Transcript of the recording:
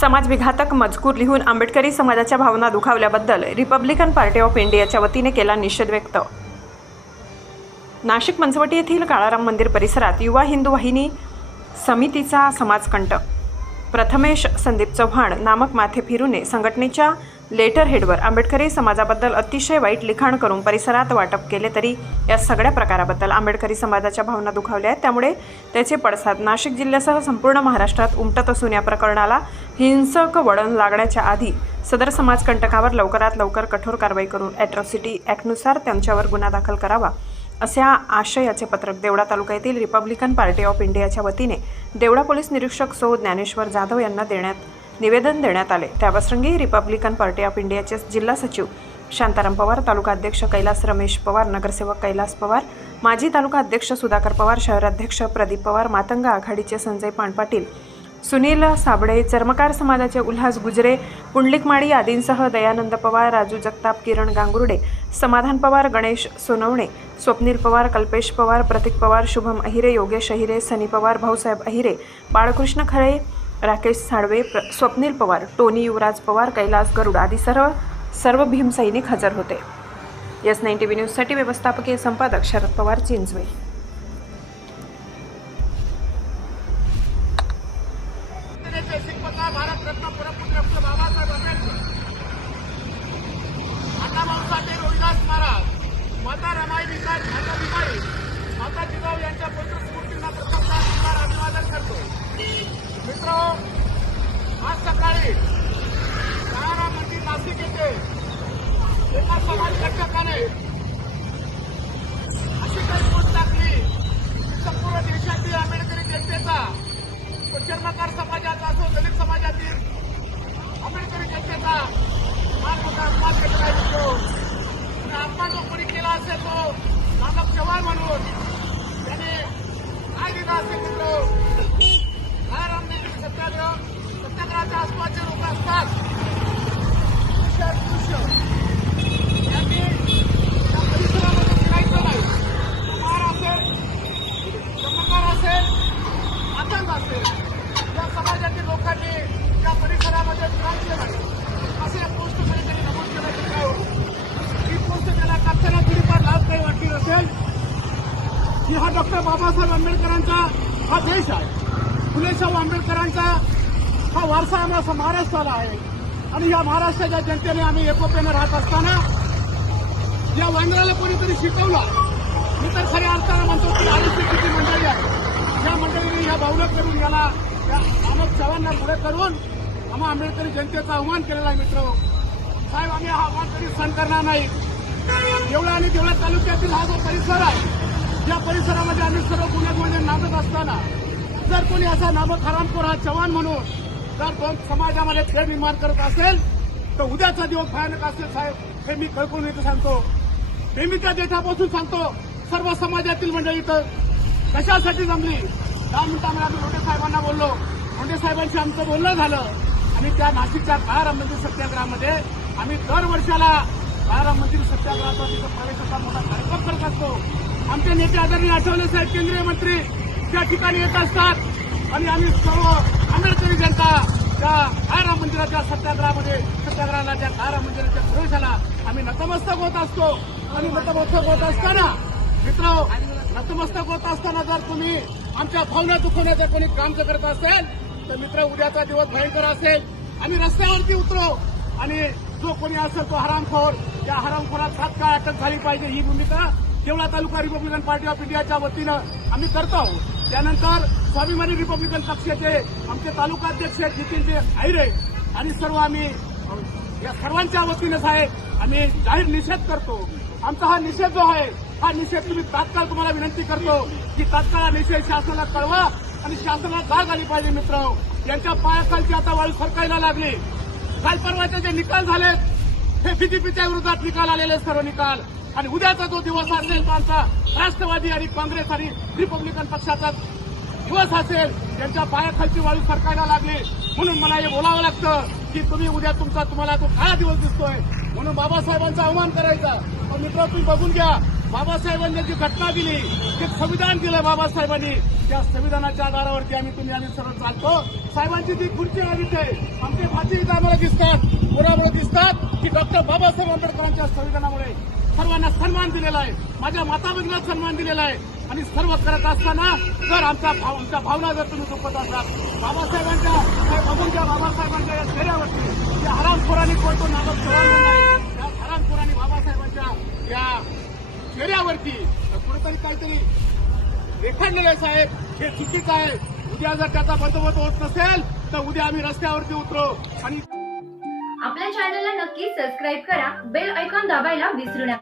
समाजविघातक मजकूर लिहून आंबेडकरी समाजाच्या भावना दुखावल्याबद्दल रिपब्लिकन पार्टी ऑफ इंडियाच्या वतीने केला निषेध व्यक्त. नाशिक मंचवटी येथील काळाराम मंदिर परिसरात युवा हिंदू वाहिनी समितीचा समाजकंटक प्रथमेश संदीप चव्हाण नामक माथे फिरूने संघटनेच्या लेटर हेडवर आंबेडकरी समाजाबद्दल अतिशय वाईट लिखाण करून परिसरात वाटप केले तरी या सगळ्या प्रकाराबद्दल आंबेडकरी समाजाच्या भावना दुखावल्या आहेत. त्यामुळे त्याचे पडसाद नाशिक जिल्ह्यासह संपूर्ण महाराष्ट्रात उमटत असून या प्रकरणाला हिंसक वळण लागण्याच्या आधी सदर समाजकंटकावर लवकरात लवकर कठोर कारवाई करून ॲट्रॉसिटी ॲक्टनुसार त्यांच्यावर गुन्हा दाखल करावा अशा आशयाचे पत्रक देवळा तालुका येथील रिपब्लिकन पार्टी ऑफ इंडियाच्या वतीने देवळा पोलीस निरीक्षक सो ज्ञानेश्वर जाधव यांना देण्यात निवेदन देण्यात आले. त्याप्रसंगी रिपब्लिकन पार्टी ऑफ इंडियाचे जिल्हा सचिव शांताराम पवार तालुका अध्यक्ष कैलास रमेश पवार नगरसेवक कैलास पवार माजी तालुका अध्यक्ष सुधाकर पवार शहराध्यक्ष प्रदीप पवार मातंग आघाडीचे संजय पाणपाटील सुनील साबळे चर्मकार समाजाचे उल्हास गुजरे पुंडलिक माळी आदींसह दयानंद पवार राजू जगताप किरण गांगुर्डे समाधान पवार गणेश सोनवणे स्वप्नील पवार कल्पेश पवार प्रतीक पवार शुभम अहिरे योगेश अहिरे सनी पवार भाऊसाहेब अहिरे बाळकृष्ण खळे राकेश साळवे प्र स्वप्नील पवार टोनी युवराज पवार कैलास गरुड आदी सर्व सर्व भीमसैनिक हजर होते. यस नाईन टी व्ही न्यूजसाठी व्यवस्थापकीय संपादक शरद पवार चिंचवे. माता जिजाऊ यांच्या अभिवादन करतो मित्र आज सकाळी दहारा मंदिर नाशिक येथे एका समाज घटकाने अशी काही पोस्ट टाकली की संपूर्ण देशातील आंबेडकरी जनतेचा तो चर्मकार समाजाचा असो दलित समाजातील आंबेडकरी जनतेचा फार मोठा अपमान केलेला दिसतो आणि अपमान जो कोणी केला असेल तो माधव चव्हाण म्हणून त्याने काय दिला असेल मित्र? सत्याग्रहाच्या आसपासचे लोक असतात दृश्य त्यांनी त्या परिसरामध्ये फिरायचं नाही कुमार असेल चमत्कार असेल आतंक असेल या समाजातील लोकांनी त्या परिसरामध्ये फिरायचे नाही असे या पोस्टमध्ये त्यांनी नमूद केलं मित्रांनो. ही पोस्ट त्याला टाकताना थोडीफार लाभ काही वाटली असेल की हा डॉक्टर बाबासाहेब आंबेडकरांचा हा देश आहे फुलेशाहू आंबेडकरांचा हा वारसा आम्हाला महाराष्ट्राला आहे. आणि या महाराष्ट्राच्या जनतेने आम्ही एकोप्याने राहत असताना या वांद्राला कोणीतरी शिकवलं मी तर खऱ्या अर्थानं म्हणतो की आयुष्य किती मंडळी आहे. या मंडळीने या भावना करून याला या अनेक चव्हाणला पुढे करून आम्हा आंबेडकरी जनतेचा आव्हान केलेला आहे मित्र. साहेब आम्ही हा आव्हान कधी सहन करणार नाही. देवळा आणि देवळा तालुक्यातील हा जो परिसर आहे या परिसरामध्ये आम्ही सर्व गुन्हेगार नांदत असताना जर कोणी असा नामक हरामखोर हा चव्हाण म्हणून जर दोन समाजामध्ये खेळ निर्माण करत असेल तर उद्याचा दिवस भयानक असेल साहेब. हे मी कळकून इथं सांगतो. नेहमीच्या देठापासून सांगतो सर्व समाजातील मंडळी इथं. कशासाठी जमली? दहा मिनिटांमध्ये आम्ही लोंढे साहेबांना बोललो. लोंढे साहेबांशी आमचं बोलणं झालं. आणि त्या नाशिकच्या काळाराम मंदिर सत्याग्रहामध्ये आम्ही दर वर्षाला काळाराम मंदिर सत्याग्रहाचा तिथं प्रवेशाचा मोठा कार्यक्रम करत असतो. आमचे नेते आदरणीय आठवले साहेब केंद्रीय मंत्री त्या ठिकाणी येत असतात. आणि आम्ही सर्व आंबेडकरी जनता त्या काळाराम मंदिराच्या सत्याग्रहामध्ये सत्याग्रहाला त्या काळाराम मंदिराच्या प्रवेशाला आम्ही नतमस्तक होत असतो. आणि नतमस्तक होत असताना मित्र नतमस्तक होत असताना जर तुम्ही आमच्या भावना दुखवण्याचं कोणी काम जर करत असेल तर मित्र उद्याचा दिवस भयंकर असेल. आम्ही रस्त्यावरती उतरो आणि जो कोणी असेल तो हरामखोर. त्या हरामखोरात तात्काळ अटक झाली पाहिजे ही भूमिका Deola taluka Republican Party of इंडियाच्या वतीनं आम्ही करतो आहोत. त्यानंतर स्वाभिमानी रिपब्लिकन पक्षाचे आमचे तालुका अध्यक्ष नितीनजी आहिरे आणि सर्व आम्ही या सर्वांच्या वतीनेच आहे आम्ही जाहीर निषेध करतो. आमचा हा निषेध जो आहे हा निषेध तुम्ही तात्काळ तुम्हाला विनंती करतो की तात्काळ हा निषेध शासनाला कळवा आणि शासनाला जाग आली पाहिजे मित्र. यांच्या पायाखालची आता वाळू सरकायला लागली. काल परवाचे जे निकाल झालेत हे बीजेपीच्या विरोधात निकाल आलेले सर्व निकाल. आणि उद्याचा जो दिवस असेल तो आमचा राष्ट्रवादी आणि काँग्रेस आणि रिपब्लिकन पक्षाचा दिवस असेल त्यांच्या पायाखालची वाळू सरकायला लागली. म्हणून मला हे बोलावं लागतं की तुम्ही उद्या तुमचा तुम्हाला तो काय दिवस दिसतोय. म्हणून बाबासाहेबांचा अवमान करायचा. पण मित्र तुम्ही बघून घ्या बाबासाहेबांनी जी घटना दिली जे संविधान दिलं बाबासाहेबांनी त्या संविधानाच्या आधारावरती आम्ही तुम्ही आम्ही सरळ चालतो. साहेबांची ती खुर्ची आहे आमचे भाषे इथं आम्हाला दिसतात पुरामुळे दिसतात की डॉक्टर बाबासाहेब आंबेडकरांच्या संविधानामुळे. सर्वांना सन्मान दिलेला आहे. माझ्या माता भगिनीला सन्मान दिलेला आहे. आणि सर्व करत असताना जर आमचा भाव आमच्या भावना जर तुम्ही दुखत असाल बाबासाहेबांच्या त्या बाबासाहेबांच्या या चेहऱ्यावरती या हरामखोरांनी कोणतो नामक ठेवलं नाही. हरामखोरांनी बाबासाहेबांच्या या चेहऱ्यावरती कुठेतरी काहीतरी रेखाडलेलं आहे साहेब. हे चुकीचं आहे. उद्या जर त्याचा बंदोबस्त होत नसेल तर उद्या आम्ही रस्त्यावरती उतरू. आणि आपल्या चॅनलला नक्की सबस्क्राईब करा. बेल ऐकॉन दाबायला विसरू नका.